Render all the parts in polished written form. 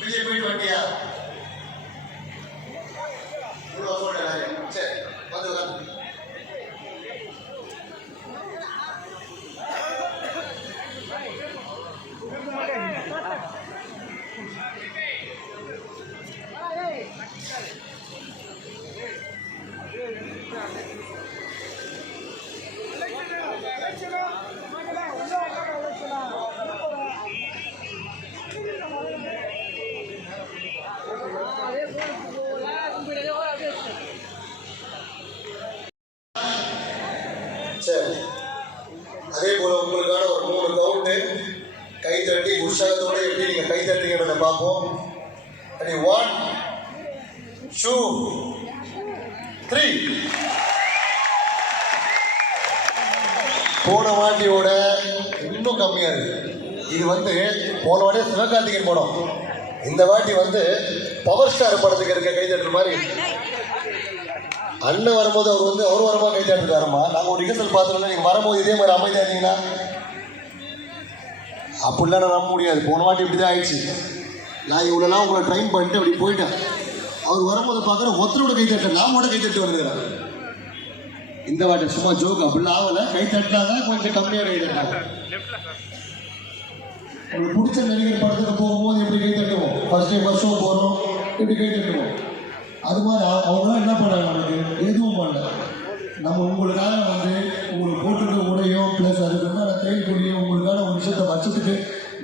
விஜய் வண்டியா சரி வந்து சரி. அதே போல உங்களுக்கான ஒரு 3 கவுண்டு கை தட்டி உற்சாகத்தோட எப்படி நீங்க கை தட்டுறீங்கன்றத பார்ப்போம். 1 2 3. போன வாட்டியோட இன்னும் கம்மியா இருக்கு. இது வந்து போன வாட்டி சிவகார்த்திகேயன் படம், இந்த வாட்டி வந்து பவர் ஸ்டார் படத்துக்கு இருக்க கை தட்டுற மாதிரி. அண்ணன் வரும்போது அவர் வரும்போது கை தட்டுறாருமா. நாங்கள் ஒரு ரிஹர்சல் பார்த்துருந்தோம், நீங்கள் வரும்போது இதே மாதிரி அமைதியாக இருந்தீங்கன்னா அப்படிலாம் நான் நம்ப முடியாது. போன வாட்டி இப்படி தான் ஆயிடுச்சு. நான் இவ்வளோலாம் உங்களை ட்ரைன் பண்ணிட்டு அப்படி போயிட்டேன். அவர் வரும்போது பார்க்குறேன் ஒருத்தரோட கை தட்டு, நான் கூட கை தட்டு வந்துக்கிறேன். இந்த வாட்டி சும்மா ஜோக் அப்படிலாம் ஆகலை. கை தட்டினாதான் கொஞ்சம் கம்மியாக கை தட்டாங்க. உங்களுக்கு பிடிச்ச நடிகர் படத்துக்கு போகும்போது எப்படி கை தட்டுவோம், ஃபர்ஸ்ட் ஷோ போகிறோம் எப்படி கை தட்டுவோம், அது மாதிரி அவங்களாம் என்ன பண்ணாங்க, நமக்கு எதுவும் பண்ணல. நம்ம உங்களுக்காக வந்து உங்களுக்கு போட்டுருக்க உடையும் ப்ளஸ் அதுக்கு தேவைக்கூடிய உங்களுக்கான ஒரு விஷயத்தை வருஷத்துக்கு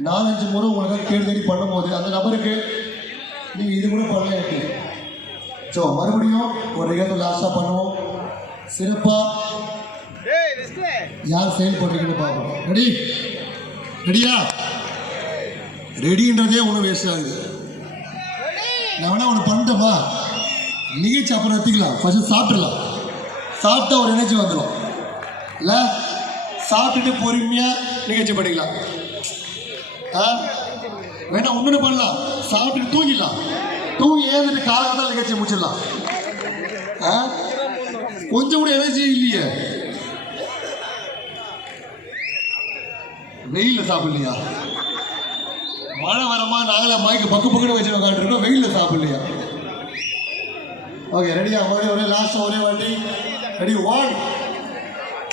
4-5 முறை உங்களுக்காக தேடி பண்ணும்போது அந்த நபருக்கு நீங்கள் இது கூட பண்ணல. ஸோ மறுபடியும் ஒரு நிகழ்வு லாஸ்டாக பண்ணுவோம். சிறப்பாக யார் செயல்படுறீங்கன்னு பார்ப்போம். ரெடியா? ரெடின்றதே ஒன்றும் வேஸ்ட் ஆகுது. நான் வேணா ஒன்று பண்ணிட்டோமா, நிகழ்ச்சி அப்புறம் எடுத்துக்கலாம். ஃபர்ஸ்ட் சாப்பிடலாம். சாப்பிட்டா ஒரு எனர்ஜி வந்துடும் இல்லை? சாப்பிட்டுட்டு பொறுமையாக நிகழ்ச்சி பண்ணிக்கலாம். வேணா ஒன்று பண்ணலாம், சாப்பிட்டுட்டு தூங்கிடலாம். தூங்கி ஏந்துட்டு காலகட்டம் நிகழ்ச்சி முடிச்சிடலாம். கொஞ்சம் கூட எனர்ஜி இல்லையே. வெயிலில் சாப்பிடலையா? மழை வரமா நாங்களே மைக்கு பக்குன்னு வச்சு உட்காந்துருக்கோம். வெயிலில் சாப்பிடலையா? ஓகே ரெடியா? ஒரே லாஸ்ட் ஒரே வாட்டி. ரெடி? 1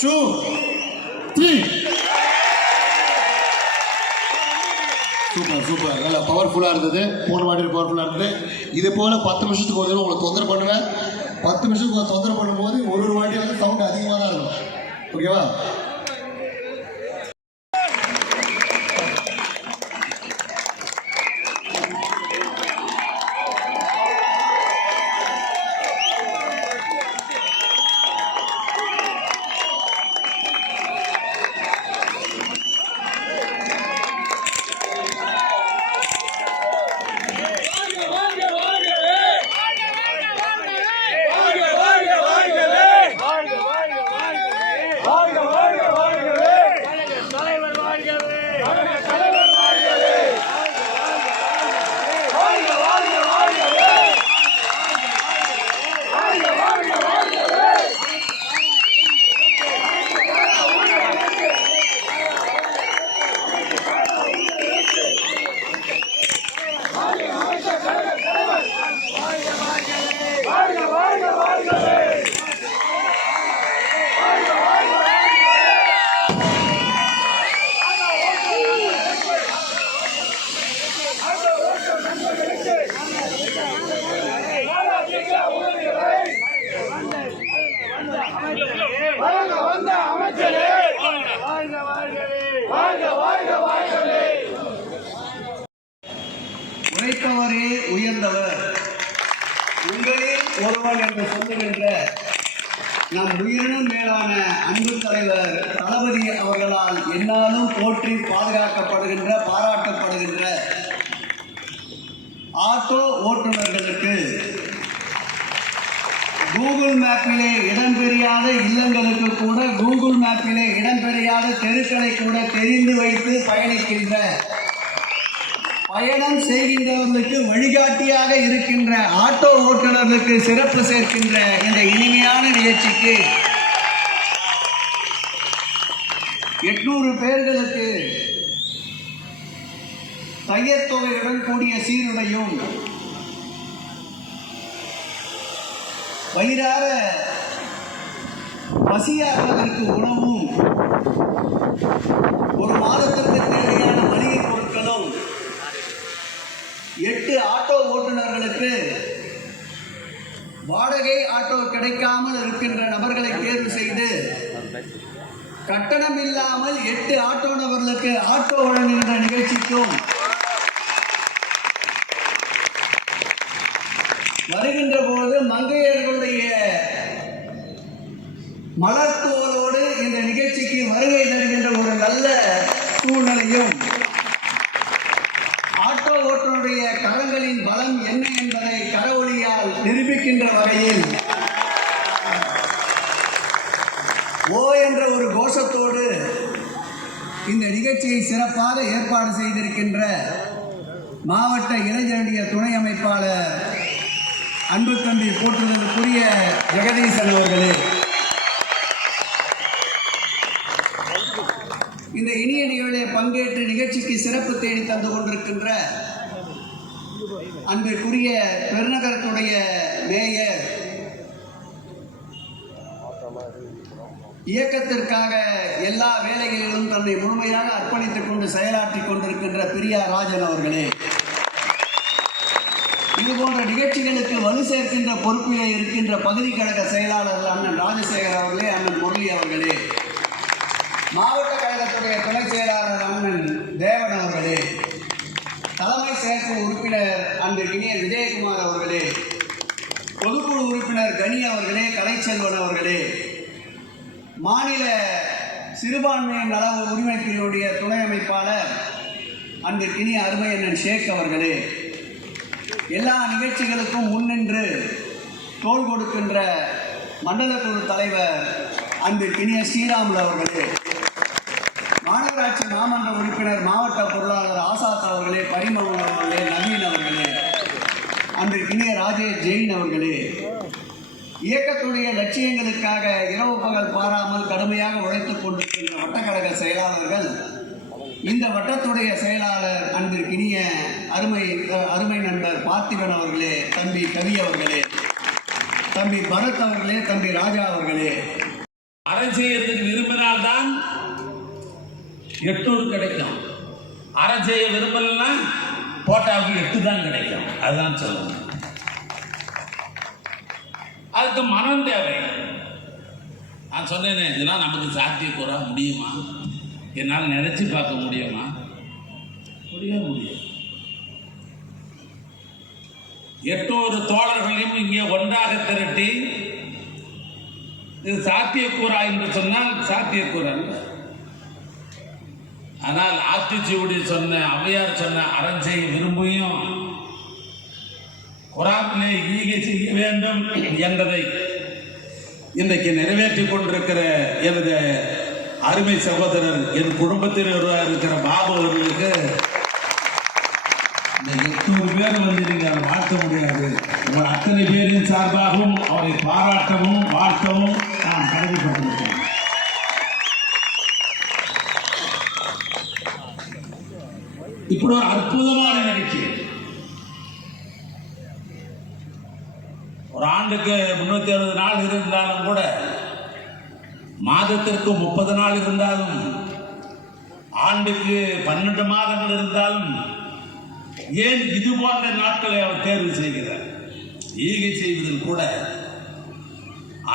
2 3. சூப்பர். நல்லா பவர்ஃபுல்லாக இருந்தது. போன வாட்டி பவர்ஃபுல்லாக இருந்தது. இது போல் 10 நிமிஷத்துக்கு ஒரு உங்களை தொந்தரவு பண்ணுவேன். 10 நிமிஷத்துக்கு தொந்தரவு பண்ணும்போது ஒரு வாட்டி வந்து சவுண்ட் அதிகமாக தான் இருக்கும். ஓகேவா? உழைப்பவரே உயர்ந்தவர், உங்களே ஒருவன் என்று சொல்லுகின்ற நம் உயிரினும் மேலான அன்பு தலைவர் தளபதி அவர்களால் என்னாலும் போற்றி பாதுகாக்கப்படுகின்ற பாராட்டப்படுகின்ற ஆட்டோ ஓட்டுநர்களுக்கு கூகுள் மேப்பிலே இடம்பெறாத இல்லங்களுக்கு கூட கூகுள் மேப்பிலே இடம்பெறாத தெருக்களை கூட தெரிந்து வைத்து பயணிக்கின்ற பயணம் செய்கின்றவர்களுக்கு வழிகாட்டியாக இருக்கின்ற ஆட்டோ ஓட்டுநர்களுக்கு சிறப்பு சேர்க்கின்ற இந்த இனிமையான நிகழ்ச்சிக்கு 800 பேர்களுக்கு தையத் தொகையுடன் கூடிய சீருடையும் வயிறார பசியாதவருக்கு உணவும் ஒரு மாதத்திற்கு தேவையான மளிகை பொருட்களும் 8 ஆட்டோ ஓட்டுநர்களுக்கு வாடகை ஆட்டோ கிடைக்காமல் இருக்கின்ற நபர்களை தேர்வு செய்து கட்டணம் இல்லாமல் 8 ஆட்டோ நபர்களுக்கு ஆட்டோ வழங்குகின்ற நிகழ்ச்சிக்கும் வருகின்ற போது மங்கையர்களுடைய மலர்த்தோலோடு இந்த நிகழ்ச்சிக்கு வருகை தருகின்ற ஒரு நல்ல சூழ்நிலையும் ஆட்டோ ஓட்டுநருடைய கரங்களின் பலம் என்ன என்பதை கரவொலியால் நிரூபிக்கின்ற வகையில் ஓ என்ற ஒரு கோஷத்தோடு இந்த நிகழ்ச்சியை சிறப்பாக ஏற்பாடு செய்திருக்கின்ற மாவட்ட இளைஞருடைய துணை அமைப்பாளர் அன்பு தம்பி போற்றுதலுக்குரிய ஜெகதீசன் அவர்களே, இந்த இனிய நிகழ்ச்சியை பங்கேற்று நிகழ்ச்சிக்கு சிறப்பு தேடி தந்து கொண்டிருக்கின்ற அன்பிற்குரிய பெருநகரத்துடைய மேயர், இயக்கத்திற்காக எல்லா வேலைகளிலும் தன்னை முழுமையாக அர்ப்பணித்துக் கொண்டு செயலாற்றிக் கொண்டிருக்கின்ற பிரியா ராஜன் அவர்களே, இதுபோன்ற நிகழ்ச்சிகளுக்கு வலு சேர்க்கின்ற பொறுப்பிலே இருக்கின்ற பகுதி கழக செயலாளர்கள் அண்ணன் ராஜசேகர் அவர்களே, அண்ணன் முரளி அவர்களே, மாவட்ட கழகத்துடைய துணை செயலாளர் அண்ணன் தேவன் அவர்களே, தலைமை செயற்குழு உறுப்பினர் அன்பிற்கினிய விஜயகுமார் அவர்களே, பொதுக்குழு உறுப்பினர் கனி அவர்களே, கலைச்செல்வன் அவர்களே, மாநில சிறுபான்மையின் நல உரிமை பிரிவுடைய துணை அமைப்பாளர் அன்பிற்கினிய அருமை அண்ணன் ஷேக் அவர்களே, எல்லா நிகழ்ச்சிகளுக்கும் முன்னின்று தோள் கொடுக்கின்ற மண்டல குழு தலைவர் அன்பிற்கினிய ஸ்ரீராமுலு அவர்களே, மாநகராட்சி மாமன்ற உறுப்பினர் மாவட்ட பொருளாளர் ஆசாத் அவர்களே, பரிமளன் அவர்களே, நவீன் அவர்களே, அன்பிற்கினிய ராஜேஷ் ஜெயின் அவர்களே, இயக்கத்துடைய லட்சியங்களுக்காக இரவு பகல் பாராமல் கடுமையாக உழைத்துக் கொண்டிருக்கின்ற வட்டக்கழக செயலாளர்கள், இந்த வட்டத்துடைய செயலாளர் அன்பிற்கினிய அருமை நண்பர் பார்த்திபன் அவர்களே, தம்பி கவி அவர்களே, தம்பி பரத் அவர்களே, தம்பி ராஜா அவர்களே, அறம் செய்யறதுக்கு விரும்பினால்தான் 800 கிடைக்கும். அறம் செய்ய விரும்பலன்னா போட்டாவுக்கு 8 தான் கிடைக்கும். அதுதான் சொல்லணும். அதுக்கு மனம் தேவை. நான் சொன்னேனே, இதெல்லாம் நமக்கு சாத்தியக்கூறா முடியுமா? என்னால் நினைச்சு பார்க்க முடியுமா? முடியும். 800 தோழர்களையும் இங்கே ஒன்றாக திரட்டி இது சாத்தியக்கூறா என்று சொன்னால் சாத்தியக்கூறா. ஆனால் ஆத்திச்சூடி சொன்ன ஔவையார் சொன்ன அறம் செய்ய விரும்பியும் குரானிலே ஈகை செய்ய வேண்டும் என்பதை இன்றைக்கு நிறைவேற்றிக் கொண்டிருக்கிற எனது அருமை சகோதரர், என் குடும்பத்தில் இருக்கிற பாபு அவர்களுக்கு இந்த 800 பேர் வந்து நீங்கள் வாழ்த்த முடியாது. உங்கள் அத்தனை பேரின் சார்பாகவும் அவரை பாராட்டவும் வாழ்த்தவும் நான் கடமைப்பட்டிருக்கிறேன். இப்படி ஒரு அற்புதமான நிகழ்ச்சி. ஒரு ஆண்டுக்கு 360 நாள் இருந்தாலும் கூட, மாதத்திற்கு 30 நாள் இருந்தாலும், ஆண்டுக்கு 12 மாதங்கள் இருந்தாலும், ஏன் இது போன்ற நாட்களை அவர் தேர்வு செய்கிறார்? ஈகை செய்வதில் கூட,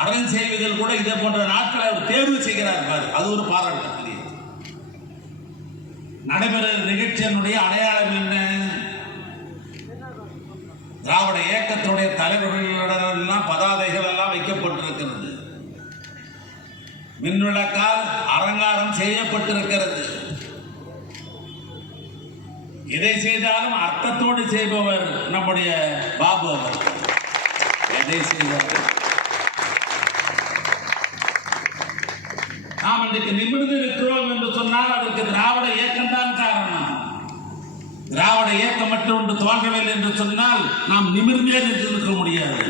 அறம் செய்வதில் கூட இதே போன்ற நாட்களை அவர் தேர்வு செய்கிறார். அது ஒரு பாராட்டுக்குரிய நடைபெற நிகழ்ச்சியினுடைய அடையாளம் என்ன? திராவிட இயக்கத்துடைய தலைவர்களெல்லாம் பதாதைகள் எல்லாம் வைக்கப்பட்டிருக்கிறது. மின்விளக்கால் அலங்காரம் செய்யப்பட்டிருக்கிறது. எதை செய்தாலும் அர்த்தத்தோடு செய்பவர் நம்முடைய பாபு அவர். எதை செய்வார்? நாம் இன்றைக்கு நிமிர்ந்து இருக்கிறோம் என்று சொன்னால் அதற்கு திராவிட இயக்கம் தான் காரணம். திராவிட இயக்கம் மட்டும் ஒன்று தோன்றவில்லை என்று சொன்னால் நாம் நிமிர்ந்தே நிற்க முடியாது.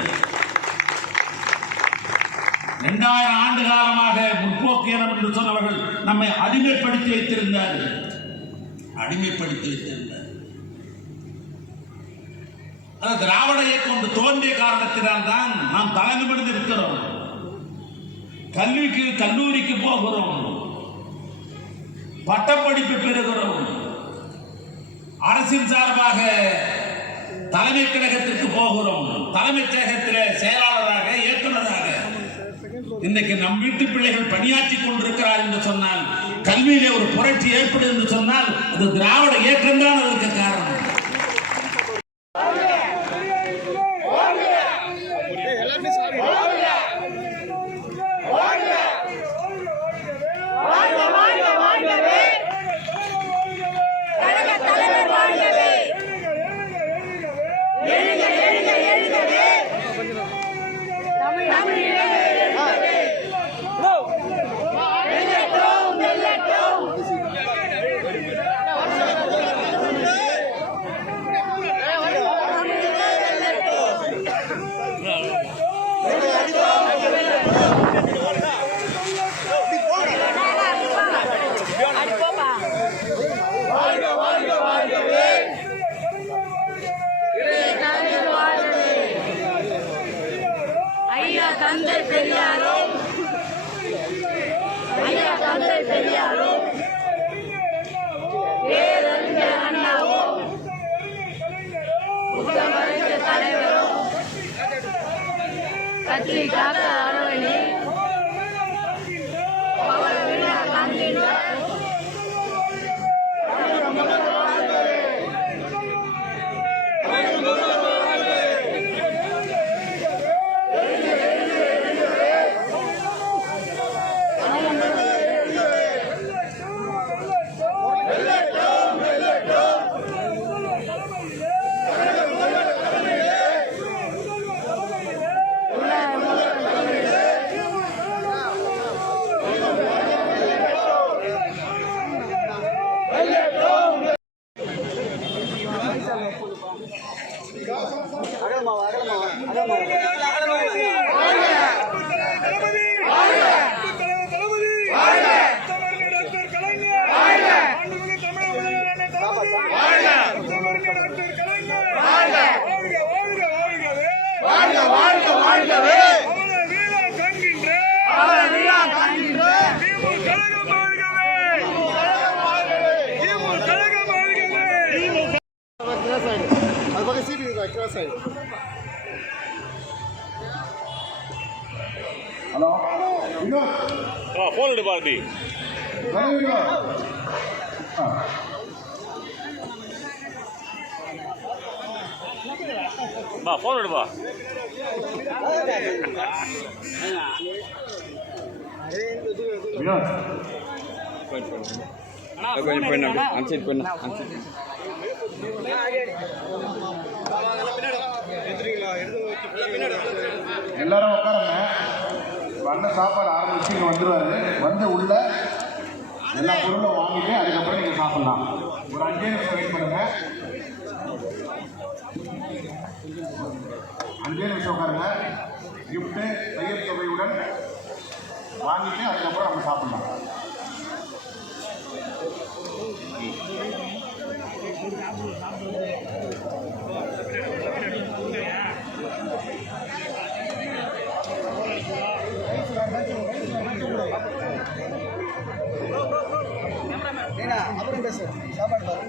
2000 ஆண்டு காலமாக முற்போக்கு இனம் என்று சொன்னவர்கள் நம்மை அடிமைப்படுத்தி வைத்திருந்தார்கள். திராவிட இயக்கம் ஒன்று தோன்றிய காரணத்தினால் தான் நாம் தலைநிமிர்ந்து இருக்கிறோம். கல்லூரிக்கு போகிறோம், பட்டப்படிப்பு பெறுகிறோம், அரசின் சார்பாக தலைமை கழகத்திற்கு போகிறோம், தலைமைச் செயலகத்தில் செயலாளராக இயக்குநராக இன்னைக்கு நம் வீட்டு பிள்ளைகள் பணியாற்றி கொண்டிருக்கிறார் என்று சொன்னால், கல்வியிலே ஒரு புரட்சி ஏற்படும் என்று சொன்னால் அது திராவிட இயக்கம் தான் அதற்கு காரணம். தந்தை பெரியாரும் பேரறிஞர் அண்ணாவும் உத்தமறிந்த தலைவரும் கட்சி காக்க அரவணி அவர் விழா காண்கின்ற ஹலோ ஃபோன் எடு பாரதி. ஃபோன் எடுப்பா. எல்லாரும் உட்காருங்க. அண்ணன் சாப்பாடு ஆரம்பிச்சு இங்கே வந்துடுவாரு. வந்து உள்ள எல்லா பொருளும் வாங்கிட்டு அதுக்கப்புறம் நீங்கள் சாப்பிடலாம். ஒரு 5 நிமிஷம் வெயிட் பண்ணுங்க. 5 நிமிஷம் உட்காருங்க. கிஃப்ட்டு பெயர் தொகையுடன் வாங்கிட்டு அதுக்கப்புறம் நம்ம சாப்பிடலாம். அப்புறம் பேசு சாப்பாடு பாரு.